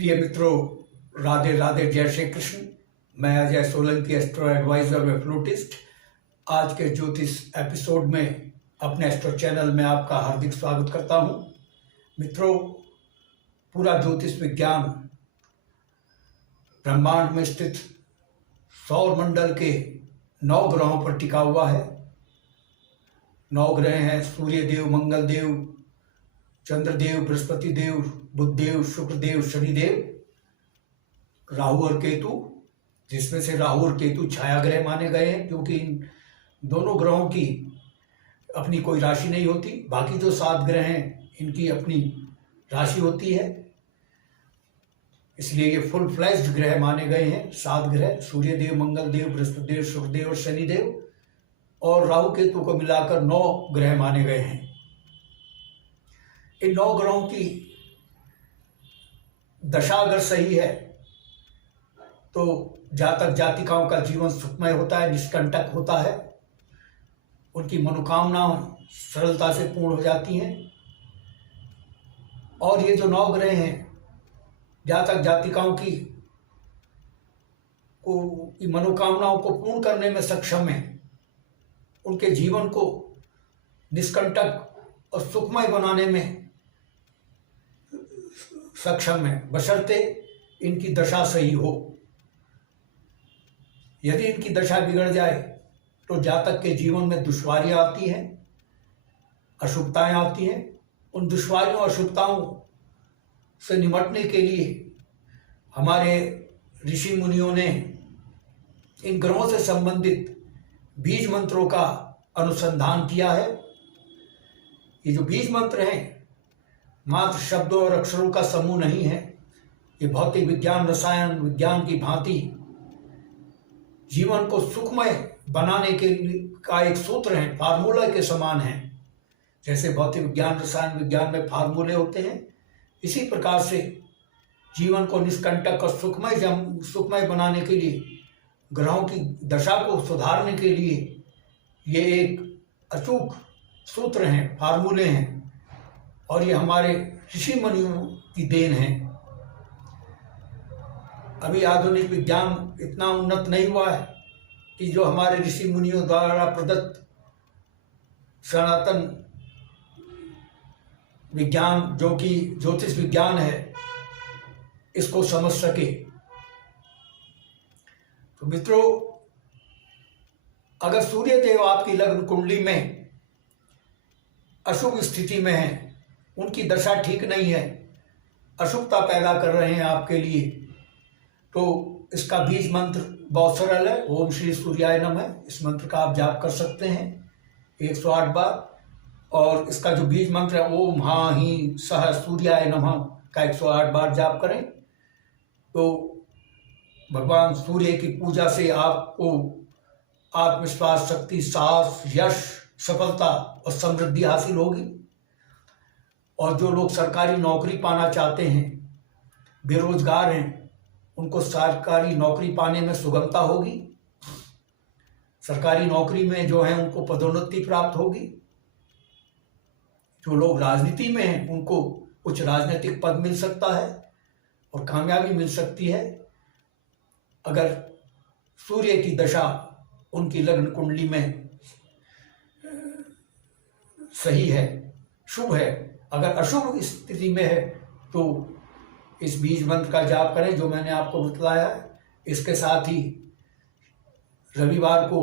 प्रिय मित्रों, राधे राधे, जय श्री कृष्ण। मैं अजय सोलंकी, एस्ट्रो एडवाइजर व फ्लूटिस्ट। आज के ज्योतिष एपिसोड में अपने एस्ट्रो चैनल में आपका हार्दिक स्वागत करता हूं। मित्रों, पूरा ज्योतिष विज्ञान ब्रह्मांड में स्थित सौर मंडल के 9 ग्रहों पर टिका हुआ है। 9 ग्रह हैं: सूर्य देव, मंगल देव, चंद्रदेव, बृहस्पति देव, बुध देव, शुक्र देव, शनि देव, राहु और केतु, जिसमें से राहु और केतु छाया ग्रह माने गए हैं, क्योंकि इन दोनों ग्रहों की अपनी कोई राशि नहीं होती। बाकी जो 7 ग्रह हैं इनकी अपनी राशि होती है, इसलिए ये फुल फ्लैश्ड ग्रह माने गए हैं। 7 ग्रह सूर्य देव, मंगल देव, बृहस्पति देव, शुक्र देव और शनि देव, और राहु केतु को मिलाकर 9 ग्रह माने गए हैं। इन 9 ग्रहों की दशा अगर सही है तो जातक जातिकाओं का जीवन सुखमय होता है, निष्कंटक होता है, उनकी मनोकामनाएं सरलता से पूर्ण हो जाती हैं। और ये जो 9 ग्रह हैं जातक जातिकाओं की मनोकामनाओं को पूर्ण करने में सक्षम है, उनके जीवन को निष्कंटक और सुखमय बनाने में सक्षम है, बशर्ते इनकी दशा सही हो। यदि इनकी दशा बिगड़ जाए तो जातक के जीवन में दुश्वारियां आती हैं, अशुभताएं आती हैं। उन दुश्वारियों अशुभताओं से निपटने के लिए हमारे ऋषि मुनियों ने इन ग्रहों से संबंधित बीज मंत्रों का अनुसंधान किया है। ये जो बीज मंत्र हैं मात्र शब्दों और अक्षरों का समूह नहीं है, ये भौतिक विज्ञान, रसायन विज्ञान की भांति जीवन को सुखमय बनाने के का एक सूत्र है, फार्मूला के समान है। जैसे भौतिक विज्ञान, रसायन विज्ञान में फार्मूले होते हैं, इसी प्रकार से जीवन को निष्कंटक और सुखमय बनाने के लिए, ग्रहों की दशा को सुधारने के लिए ये एक अचूक सूत्र हैं, फार्मूले हैं, और ये हमारे ऋषि मुनियों की देन है। अभी आधुनिक विज्ञान इतना उन्नत नहीं हुआ है कि जो हमारे ऋषि मुनियों द्वारा प्रदत्त सनातन विज्ञान, जो कि ज्योतिष विज्ञान है, इसको समझ सके। तो मित्रों, अगर सूर्य देव आपकी लग्न कुंडली में अशुभ स्थिति में है, उनकी दशा ठीक नहीं है, अशुभता पैदा कर रहे हैं आपके लिए, तो इसका बीज मंत्र बहुत सरल है। ओम श्री सूर्याय नमः, इस मंत्र का आप जाप कर सकते हैं 108 बार। और इसका जो बीज मंत्र है ओम हा ही सह सूर्याय नमः का 108 बार जाप करें तो भगवान सूर्य की पूजा से आपको आत्मविश्वास, शक्ति, साहस, यश, सफलता और समृद्धि हासिल होगी। और जो लोग सरकारी नौकरी पाना चाहते हैं, बेरोजगार हैं, उनको सरकारी नौकरी पाने में सुगमता होगी। सरकारी नौकरी में जो है उनको पदोन्नति प्राप्त होगी। जो लोग राजनीति में हैं उनको कुछ राजनीतिक पद मिल सकता है और कामयाबी मिल सकती है, अगर सूर्य की दशा उनकी लग्न कुंडली में सही है, शुभ है। अगर अशुभ स्थिति में है तो इस बीज मंत्र का जाप करें जो मैंने आपको बतलाया है। इसके साथ ही रविवार को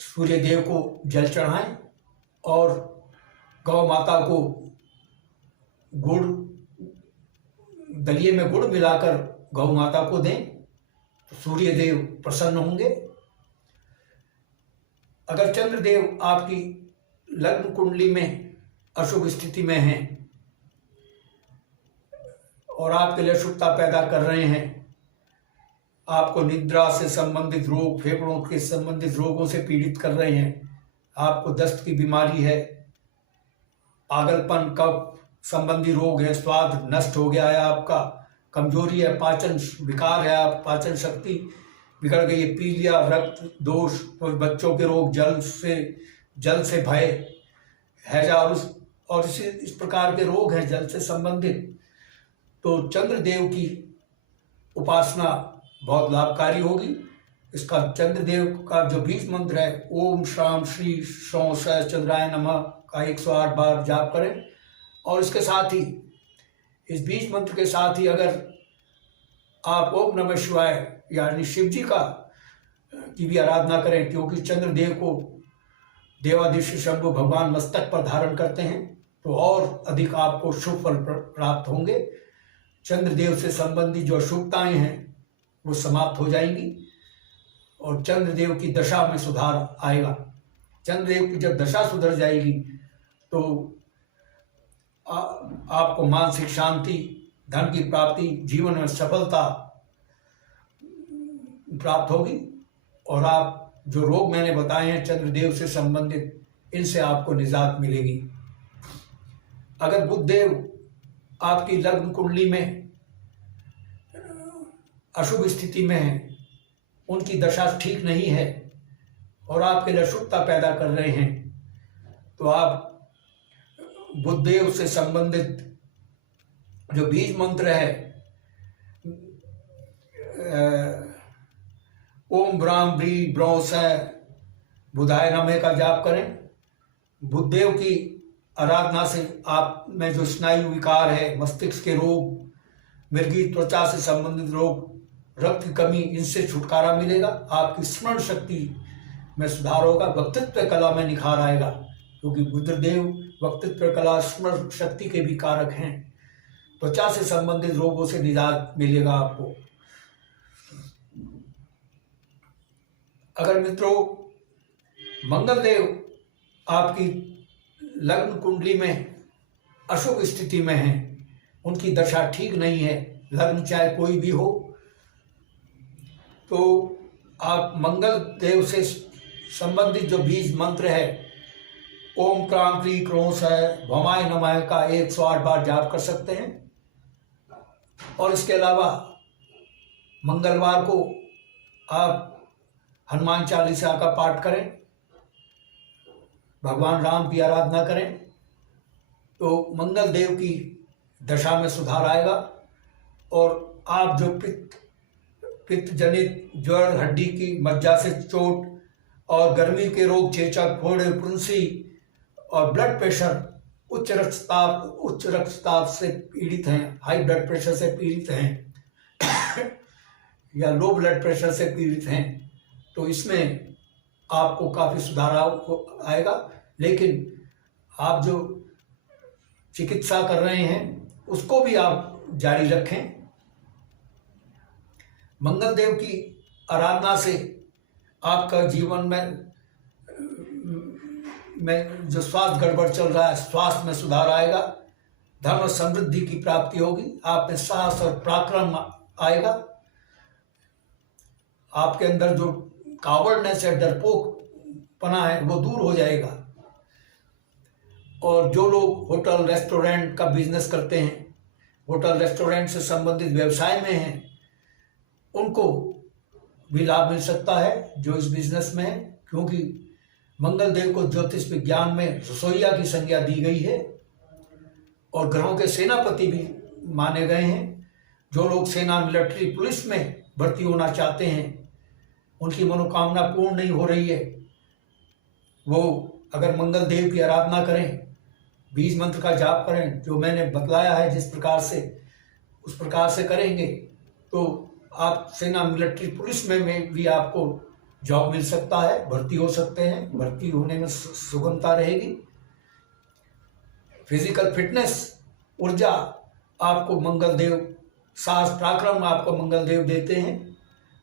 सूर्य देव को जल चढ़ाएं और गौ माता को गुड़, दलिए में गुड़ मिलाकर गौ माता को दें तो सूर्य देव प्रसन्न होंगे। अगर चंद्रदेव आपकी लग्न कुंडली में अशुभ स्थिति में हैं और आपके लिए अशुभता पैदा कर रहे हैं, आपको निद्रा से संबंधित रोग, फेफड़ों के संबंधित रोगों से पीड़ित कर रहे हैं, आपको दस्त की बीमारी है, पागलपन, कफ संबंधी रोग है, स्वाद नष्ट हो गया है आपका, कमजोरी है, पाचन विकार है, आप पाचन शक्ति बिगड़ गई है, पीलिया, रक्त दोष, और बच्चों के रोग, जल से भय, हैजा, और और इस प्रकार के रोग हैं जल से संबंधित, तो चंद्रदेव की उपासना बहुत लाभकारी होगी। इसका चंद्रदेव का जो बीज मंत्र है, ओम श्राम श्री श्रौ स चंद्राय नमः का 108 बार जाप करें। और इसके साथ ही, इस बीज मंत्र के साथ ही, अगर आप ओम नमः शिवाय यानी शिव जी की भी आराधना करें, क्योंकि चंद्रदेव को देवाधीश शंभु भगवान मस्तक पर धारण करते हैं, तो और अधिक आपको शुभ फल प्राप्त होंगे। चंद्रदेव से संबंधित जो अशुभताएं हैं वो समाप्त हो जाएंगी और चंद्रदेव की दशा में सुधार आएगा। चंद्रदेव की जब दशा सुधर जाएगी तो आपको मानसिक शांति, धन की प्राप्ति, जीवन में सफलता प्राप्त होगी और आप जो रोग मैंने बताए हैं चंद्रदेव से संबंधित, इनसे आपको निजात मिलेगी। अगर बुधदेव आपकी लग्न कुंडली में अशुभ स्थिति में है, उनकी दशा ठीक नहीं है और आपके लिए अशुभता पैदा कर रहे हैं, तो आप बुधदेव से संबंधित जो बीज मंत्र है ओम ब्राह्म ब्री ब्रौ स बुधाय नमः का जाप करें। बुधदेव की आराधना से आप में जो स्नायु विकार है, मस्तिष्क के रोग, मिर्गी त्वचा से संबंधित रोग, रक्त की कमी, इनसे छुटकारा मिलेगा। आपकी स्मरण शक्ति में सुधार होगा, वक्तृत्व कला में निखार आएगा, क्योंकि बुधदेव वक्तृत्व कला, स्मरण शक्ति के भी कारक हैं। त्वचा से संबंधित रोगों से निजात मिलेगा आपको। अगर मित्रों मंगलदेव आपकी लग्न कुंडली में अशुभ स्थिति में है, उनकी दशा ठीक नहीं है, लग्न चाहे कोई भी हो, तो आप मंगल देव से संबंधित जो बीज मंत्र है ओम क्रां क्री क्रों स भवाय नमः का 108 बार जाप कर सकते हैं। और इसके अलावा मंगलवार को आप हनुमान चालीसा का पाठ करें, भगवान राम की आराधना करें, तो मंगल देव की दशा में सुधार आएगा और आप जो पित्त जनित ज्वर, हड्डी की मज्जा से चोट और गर्मी के रोग, चेचक, फोड़े, फुंसी और ब्लड प्रेशर, उच्च रक्तचाप से पीड़ित हैं, हाई ब्लड प्रेशर से पीड़ित हैं या लो ब्लड प्रेशर से पीड़ित हैं, तो इसमें आपको काफ़ी सुधार आएगा। लेकिन आप जो चिकित्सा कर रहे हैं उसको भी आप जारी रखें। मंगल देव की आराधना से आपका जीवन में जो स्वास्थ्य गड़बड़ चल रहा है, स्वास्थ्य में सुधार आएगा, धन और समृद्धि की प्राप्ति होगी, आप में साहस और पराक्रम आएगा, आपके अंदर जो कावड़नेस है, डरपोकपना है, वो दूर हो जाएगा। और जो लोग होटल रेस्टोरेंट का बिजनेस करते हैं, होटल रेस्टोरेंट से संबंधित व्यवसाय में हैं, उनको भी लाभ मिल सकता है जो इस बिजनेस में है, क्योंकि मंगल देव को ज्योतिष विज्ञान में रसोइया की संज्ञा दी गई है और ग्रहों के सेनापति भी माने गए हैं। जो लोग सेना, मिलिट्री, पुलिस में भर्ती होना चाहते हैं, उनकी मनोकामना पूर्ण नहीं हो रही है, वो अगर मंगल देव की आराधना करें, बीज मंत्र का जाप करें, जो मैंने बतलाया है जिस प्रकार से, उस प्रकार से करेंगे, तो आप सेना, मिलिट्री, पुलिस में भी आपको जॉब मिल सकता है, भर्ती हो सकते हैं, भर्ती होने में सुगमता रहेगी। फिजिकल फिटनेस, ऊर्जा आपको मंगल देव, साहस, पराक्रम आपको मंगल देव देते हैं,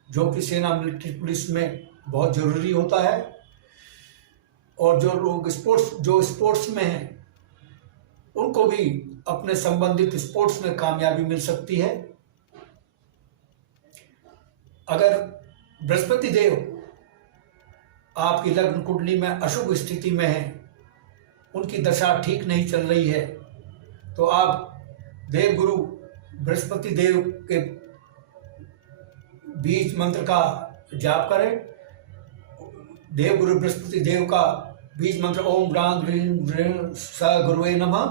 जो कि सेना, मिलिट्री, पुलिस में बहुत जरूरी होता है। और जो लोग स्पोर्ट्स में हैं, उनको भी अपने संबंधित स्पोर्ट्स में कामयाबी मिल सकती है। अगर बृहस्पति देव आपकी लग्न कुंडली में अशुभ स्थिति में है, उनकी दशा ठीक नहीं चल रही है, तो आप देवगुरु बृहस्पति देव के बीज मंत्र का जाप करें। देवगुरु बृहस्पति देव का बीज मंत्र ओम ह्रां ह्रीं ह्रीं स गुरुवे नमः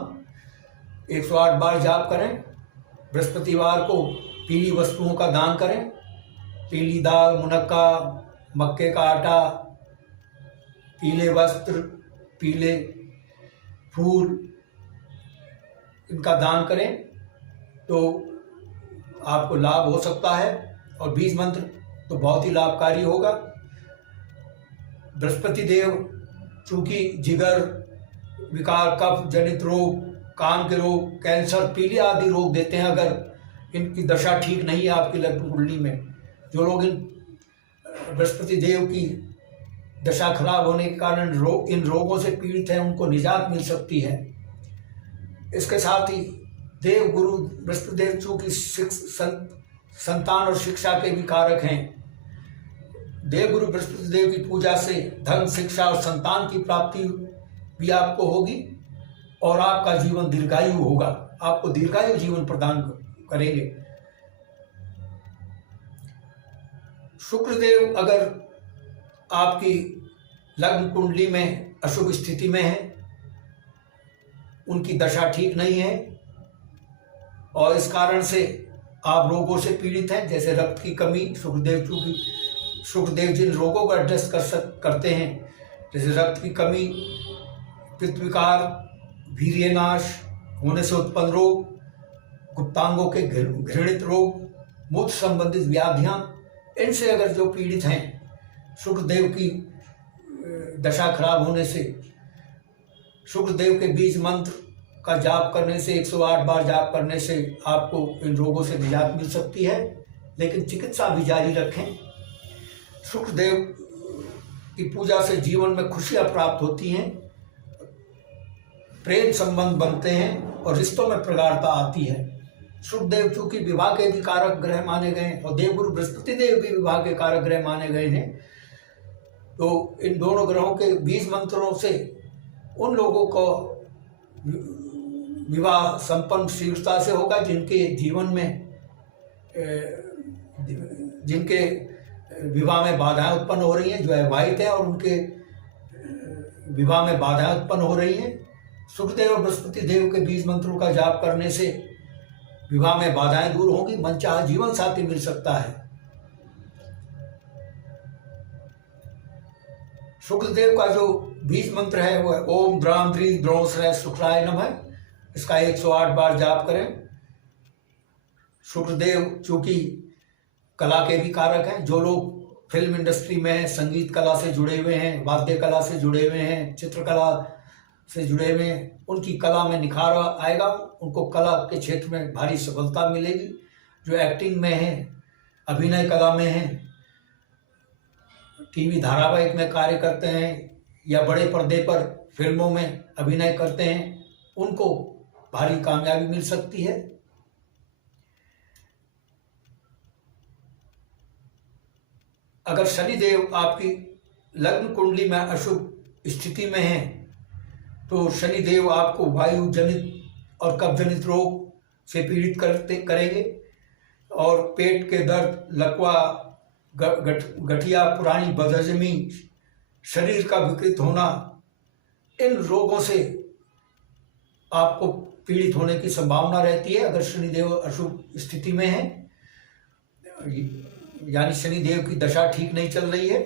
108 बार जाप करें। बृहस्पतिवार को पीली वस्तुओं का दान करें। पीली दाल, मुनक्का, मक्के का आटा, पीले वस्त्र, पीले फूल, इनका दान करें तो आपको लाभ हो सकता है। और बीज मंत्र तो बहुत ही लाभकारी होगा। बृहस्पति देव चूंकि जिगर विकार, कफ जनित रोग, कान के रोग, कैंसर, पीलिया आदि रोग देते हैं। अगर इनकी दशा ठीक नहीं है आपकी लग्न कुंडली में, जो लोग इन बृहस्पति देव की दशा खराब होने के कारण इन रोगों से पीड़ित हैं, उनको निजात मिल सकती है। इसके साथ ही देव गुरु बृहस्पति देव चूंकि संतान और शिक्षा के भी कारक हैं, देव गुरु बृहस्पति देव की पूजा से धन, शिक्षा और संतान की प्राप्ति भी आपको होगी और आपका जीवन दीर्घायु होगा। आपको दीर्घायु जीवन प्रदान करेंगे। शुक्रदेव अगर आपकी लग्न कुंडली में अशुभ स्थिति में है, उनकी दशा ठीक नहीं है और इस कारण से आप रोगों से पीड़ित हैं, जैसे रक्त की कमी। शुक्रदेव जिन रोगों को एडजस्ट करते हैं, जैसे रक्त की कमी, पित्त विकार, वीर्यनाश होने से उत्पन्न रोग, गुप्तांगों के घृणित रोग, मूत्र संबंधित व्याधियां, इनसे अगर जो पीड़ित हैं, शुक्रदेव की दशा खराब होने से शुक्रदेव के बीज मंत्र का जाप करने से 108 बार जाप करने से आपको इन रोगों से निजात मिल सकती है। लेकिन चिकित्सा भी जारी रखें। शुक्रदेव की पूजा से जीवन में खुशियां प्राप्त होती हैं, प्रेम संबंध बनते हैं और रिश्तों में प्रगाढ़ता आती है। शुक्रदेव चूंकि विवाह के भी कारक ग्रह माने गए और देवगुरु बृहस्पति देव भी विवाह के कारक ग्रह माने गए हैं, तो इन दोनों ग्रहों के बीज मंत्रों से उन लोगों को विवाह संपन्न शीघ्रता से होगा जिनके जीवन में जिनके विवाह में बाधाएं उत्पन्न हो रही हैं, जो अविवाहित है और उनके विवाह में बाधाएं उत्पन्न हो रही हैं। शुक्रदेव और बृहस्पति देव के बीज मंत्रों का जाप करने से विवाह में बाधाएं दूर होंगी, मनचाहा जीवन साथी मिल सकता है। शुक्रदेव का जो बीज मंत्र है वो है ओम ह्रां ह्रीं ह्रों श्रैः शुक्राय नमः। इसका 108 बार जाप करें। शुक्रदेव चूंकि कला के भी कारक हैं, जो लोग फिल्म इंडस्ट्री में हैं, संगीत कला से जुड़े हुए हैं, वाद्य कला से जुड़े हुए हैं, चित्रकला से जुड़े हुए हैं, उनकी कला में निखार आएगा, उनको कला के क्षेत्र में भारी सफलता मिलेगी। जो एक्टिंग में हैं, अभिनय कला में हैं, टीवी धारावाहिक में कार्य करते हैं या बड़े पर्दे पर फिल्मों में अभिनय करते हैं, उनको भारी कामयाबी मिल सकती है। अगर शनिदेव आपकी लग्न कुंडली में अशुभ स्थिति में है तो शनिदेव आपको वायु जनित और कफ जनित रोग से पीड़ित करेंगे और पेट के दर्द, लकवा, गठिया, पुरानी बदहजमी, शरीर का विकृत होना, इन रोगों से आपको पीड़ित होने की संभावना रहती है अगर शनिदेव अशुभ स्थिति में है, यानी शनिदेव की दशा ठीक नहीं चल रही है।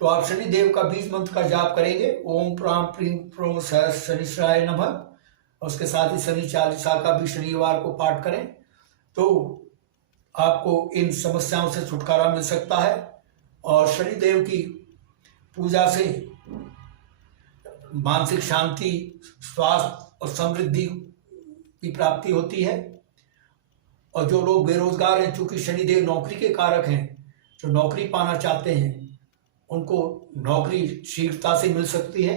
तो आप शनिदेव का बीज मंत्र का जाप करेंगे ओम प्रां प्रीं प्रों शनिश्चराय नमः, और उसके साथ ही शनि चालीसा का भी शनिवार को पाठ करें तो आपको इन समस्याओं से छुटकारा मिल सकता है। और शनिदेव की पूजा से मानसिक शांति, स्वास्थ्य और समृद्धि की प्राप्ति होती है। और जो लोग बेरोजगार हैं, चूंकि शनिदेव नौकरी के कारक हैं, जो नौकरी पाना चाहते हैं उनको नौकरी शीघ्रता से मिल सकती है,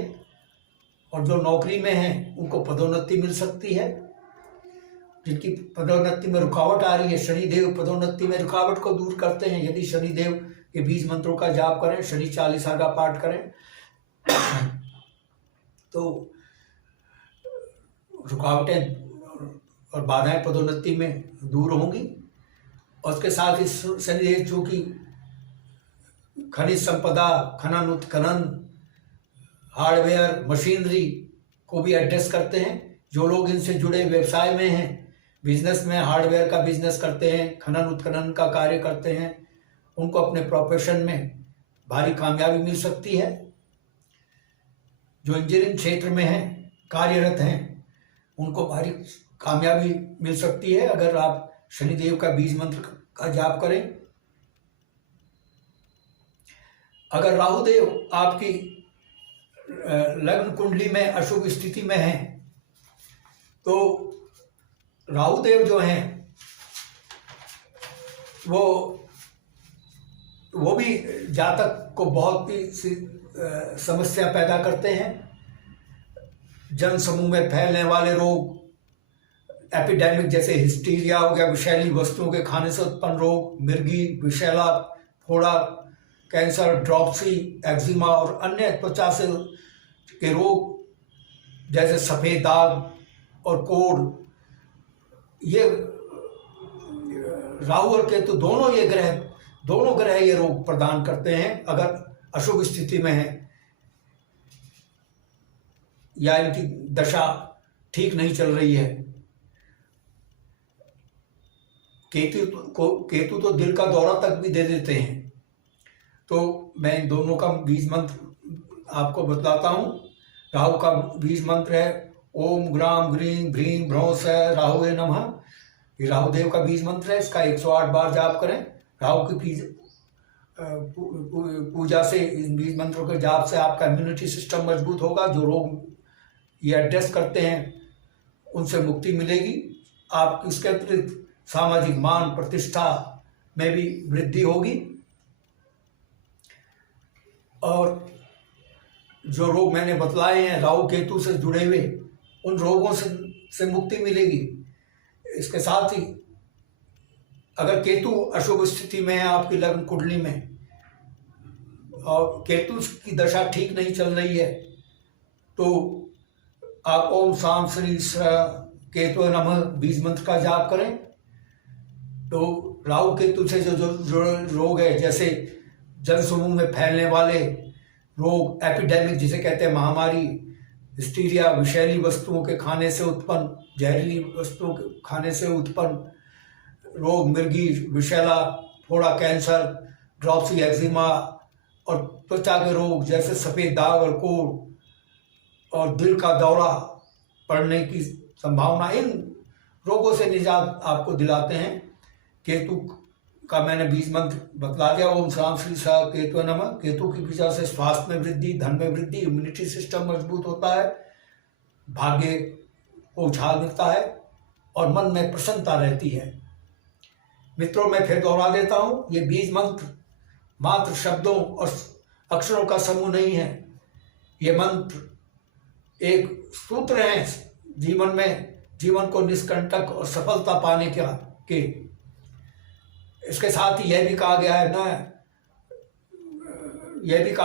और जो नौकरी में हैं उनको पदोन्नति मिल सकती है। जिनकी पदोन्नति में रुकावट आ रही है, शनिदेव पदोन्नति में रुकावट को दूर करते हैं यदि शनिदेव के बीज मंत्रों का जाप करें, शनि चालीसा का पाठ करें तो रुकावटें और बाधाएं पदोन्नति में दूर होंगी। और उसके साथ ही शनिदेव चूंकि खनिज संपदा, खनन उत्खनन, हार्डवेयर, मशीनरी को भी एड्रेस करते हैं। जो लोग इनसे जुड़े व्यवसाय में हैं, बिजनेस में, हार्डवेयर का बिजनेस करते हैं, खनन उत्खनन का कार्य करते हैं, उनको अपने प्रोफेशन में भारी कामयाबी मिल सकती है। जो इंजीनियरिंग क्षेत्र में हैं, कार्यरत हैं, उनको भारी कामयाबी मिल सकती है अगर आप शनिदेव का बीज मंत्र का जाप करें। अगर राहुदेव आपकी लग्न कुंडली में अशुभ स्थिति में है तो राहुदेव जो हैं वो भी जातक को बहुत ही समस्या पैदा करते हैं। जन समूह में फैलने वाले रोग, एपिडेमिक जैसे हिस्टीरिया हो गया, विषैली वस्तुओं के खाने से उत्पन्न रोग, मिर्गी, विषैला, फोड़ा, कैंसर, ड्रॉप्सी, एक्जिमा और अन्य त्वचा से के रोग जैसे सफ़ेद दाग और कोढ़, ये राहु और केतु दोनों ग्रह ये रोग प्रदान करते हैं अगर अशुभ स्थिति में है या इनकी दशा ठीक नहीं चल रही है। केतु तो दिल का दौरा तक भी दे देते हैं। तो मैं इन दोनों का बीज मंत्र आपको बताता हूँ। राहु का बीज मंत्र है ओम ग्राम ग्रीम भ्रीम भ्रौस राहुवे नमः। ये राहुदेव का बीज मंत्र है, इसका 108 बार जाप करें। राहु की पूजा से, इन बीज मंत्रों के जाप से आपका इम्यूनिटी सिस्टम मजबूत होगा। जो रोग ये एड्रेस करते हैं उनसे मुक्ति मिलेगी। आप इसके अतिरिक्त सामाजिक मान प्रतिष्ठा में भी वृद्धि होगी और जो रोग मैंने बतलाए हैं राहु केतु से जुड़े हुए, उन रोगों से मुक्ति मिलेगी। इसके साथ ही अगर केतु अशुभ स्थिति में है आपकी लग्न कुंडली में और केतु की दशा ठीक नहीं चल रही है तो आप ओम शाम श्री केतु नमः बीज मंत्र का जाप करें। तो राहु केतु से जो रोग है, जैसे जनसमूह में फैलने वाले रोग, एपिडेमिक जिसे कहते हैं महामारी, हिस्टीरिया, विषैली वस्तुओं के खाने से उत्पन्न, जहरीली वस्तुओं के खाने से उत्पन्न रोग, मिर्गी, विषैला, फोड़ा, कैंसर, ड्रॉप्सी, एक्जिमा और त्वचा के रोग जैसे सफ़ेद दाग और कोढ़ और दिल का दौरा पड़ने की संभावना, इन रोगों से निजात आपको दिलाते हैं। केतु का मैंने बीज मंत्र बतला दिया, ओम शाम श्री सा केतु नमः। केतु की पूजा से स्वास्थ्य में वृद्धि, धन में वृद्धि, इम्यूनिटी सिस्टम मजबूत होता है, भाग्य को उछाल मिलता है और मन में प्रसन्नता रहती है। मित्रों, मैं फिर दोहरा देता हूँ, ये बीज मंत्र मात्र शब्दों और अक्षरों का समूह नहीं है। ये मंत्र एक सूत्र है जीवन को निष्कंटक और सफलता पाने के। इसके साथ ही यह भी कहा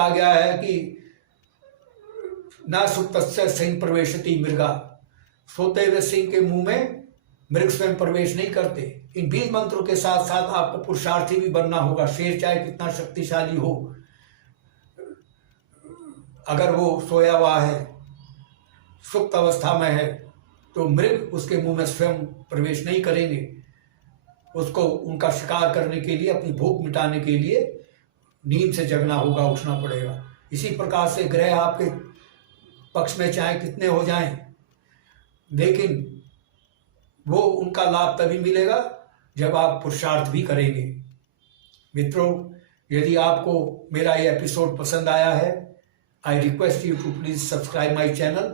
गया है कि न सुप्तस्य सिंह प्रवेशति मृगा, सोते हुए सिंह के मुंह में मृग स्वयं प्रवेश नहीं करते। इन बीज मंत्रों के साथ साथ आपको पुरुषार्थी भी बनना होगा। शेर चाहे कितना शक्तिशाली हो, अगर वो सोया हुआ है, सुप्त अवस्था में है, तो मृग उसके मुंह में स्वयं प्रवेश नहीं करेंगे। उसको उनका शिकार करने के लिए, अपनी भूख मिटाने के लिए नींद से जगना होगा, उठना पड़ेगा। इसी प्रकार से ग्रह आपके पक्ष में चाहे कितने हो जाएं, लेकिन वो उनका लाभ तभी मिलेगा जब आप पुरुषार्थ भी करेंगे। मित्रों, यदि आपको मेरा ये एपिसोड पसंद आया है, I request you to please subscribe my channel.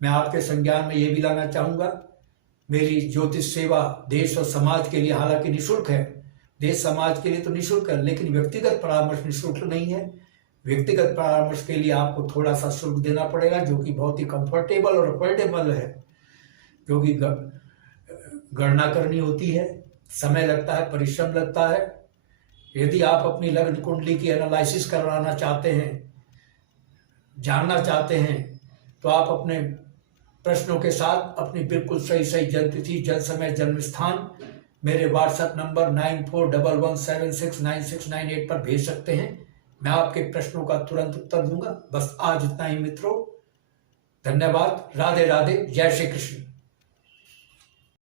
मैं आपके संज्ञान में ये भी लाना चाहूँगा, मेरी ज्योतिष सेवा देश और समाज के लिए हालांकि निःशुल्क है, देश समाज के लिए तो निःशुल्क है, लेकिन व्यक्तिगत परामर्श निःशुल्क नहीं है। व्यक्तिगत परामर्श के लिए आपको थोड़ा सा शुल्क देना पड़ेगा, जो कि बहुत ही कंफर्टेबल और अफोर्डेबल है, जो कि गणना करनी होती है, समय लगता है, परिश्रम लगता है। यदि आप अपनी लग्न कुंडली की एनालिसिस कराना चाहते हैं, जानना चाहते हैं, तो आप अपने प्रश्नों के साथ अपनी बिल्कुल सही जन्म तिथि, जन्म समय, जन्म स्थान मेरे व्हाट्सएप नंबर 9411769698 पर भेज सकते हैं। मैं आपके प्रश्नों का तुरंत उत्तर दूंगा। बस आज इतना ही मित्रों, धन्यवाद, राधे राधे, जय श्री कृष्ण।